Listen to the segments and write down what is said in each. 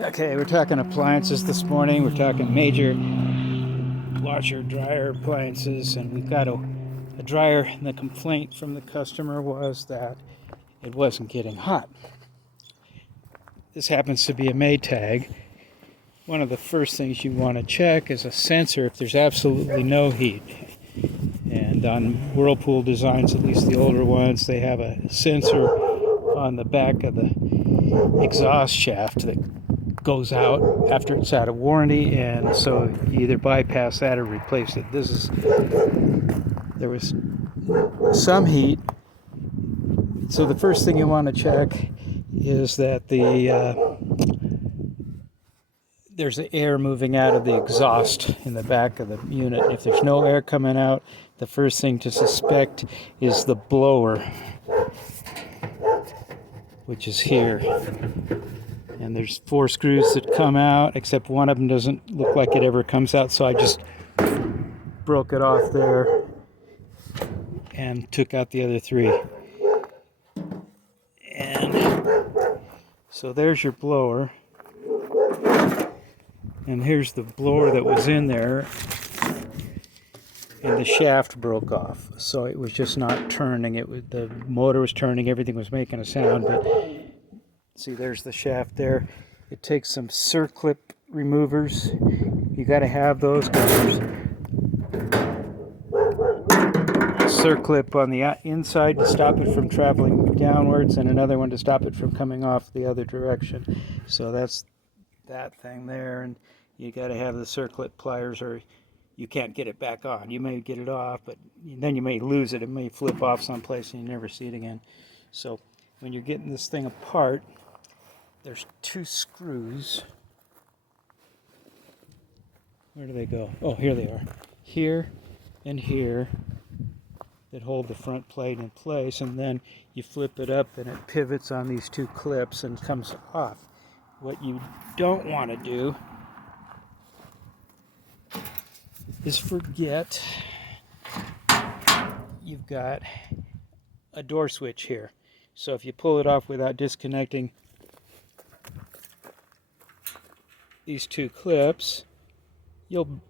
Okay, we're talking appliances this morning. We're talking major washer dryer appliances, and we've got a dryer, and the complaint from the customer was that it wasn't getting hot. This happens to be a Maytag. One of the first things you want to check is a sensor if there's absolutely no heat. And on Whirlpool designs, at least the older ones, they have a sensor on the back of the exhaust shaft that goes out after it's out of warranty, and so you either bypass that or replace it. There was some heat, so the first thing you want to check is that there's the air moving out of the exhaust in the back of the unit. If there's no air coming out, the first thing to suspect is the blower, which is here. And there's 4 screws that come out, except one of them doesn't look like it ever comes out, so I just broke it off there and took out the other 3. And so there's your blower. And here's the blower that was in there, and the shaft broke off, so it was just not turning. The motor was turning, everything was making a sound, but see, there's the shaft there. It takes some circlip removers. You got to have those, because there's a circlip on the inside to stop it from traveling downwards, and another one to stop it from coming off the other direction. So that's that thing there, and you got to have the circlip pliers, or you can't get it back on. You may get it off, but then you may lose it. It may flip off someplace and you never see it again. So when you're getting this thing apart, there's 2 screws. Where do they go? Oh, here they are. Here and here, that hold the front plate in place, and then you flip it up and it pivots on these 2 clips and comes off. What you don't want to do is forget you've got a door switch here. So if you pull it off without disconnecting these 2 clips, you'll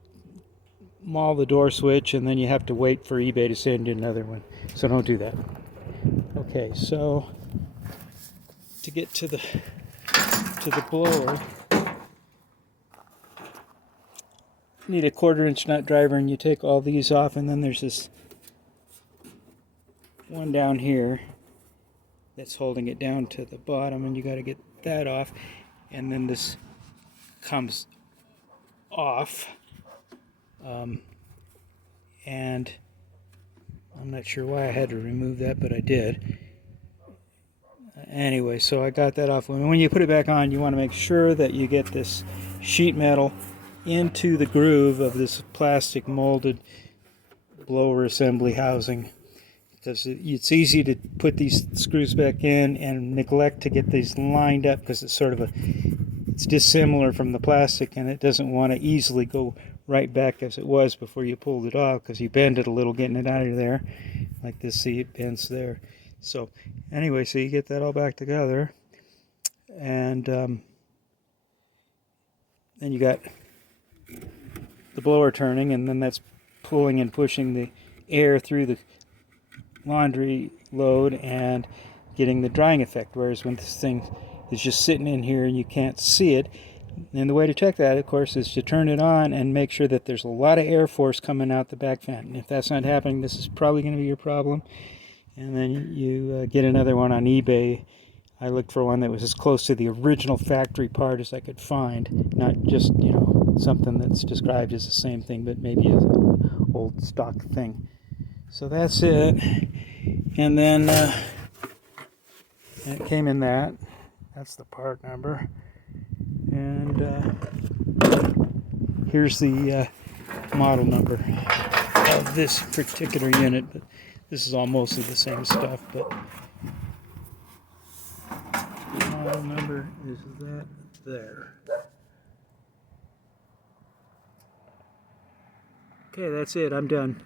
maul the door switch, and then you have to wait for eBay to send you another one. So don't do that. Okay, so to get to the blower, you need a 1/4-inch nut driver, and you take all these off, and then there's this one down here that's holding it down to the bottom, and you got to get that off, and then this comes off, and I'm not sure why I had to remove that, but I did. Anyway, so I got that off. When you put it back on, you want to make sure that you get this sheet metal into the groove of this plastic molded blower assembly housing, because it's easy to put these screws back in and neglect to get these lined up, because it's sort of it's dissimilar from the plastic, and it doesn't want to easily go right back as it was before you pulled it off, because you bend it a little getting it out of there, like this. See, it bends there. So anyway, so you get that all back together, and then you got the blower turning, and then that's pulling and pushing the air through the laundry load and getting the drying effect, whereas when this thing is just sitting in here and you can't see it. And the way to check that, of course, is to turn it on and make sure that there's a lot of air force coming out the back vent. And if that's not happening, this is probably going to be your problem. And then you get another one on eBay. I looked for one that was as close to the original factory part as I could find, not just, something that's described as the same thing, but maybe an old stock thing. So that's it. And then it came in that. That's the part number. And here's the model number of this particular unit. But this is all mostly the same stuff, but the model number is that there. Okay, that's it. I'm done.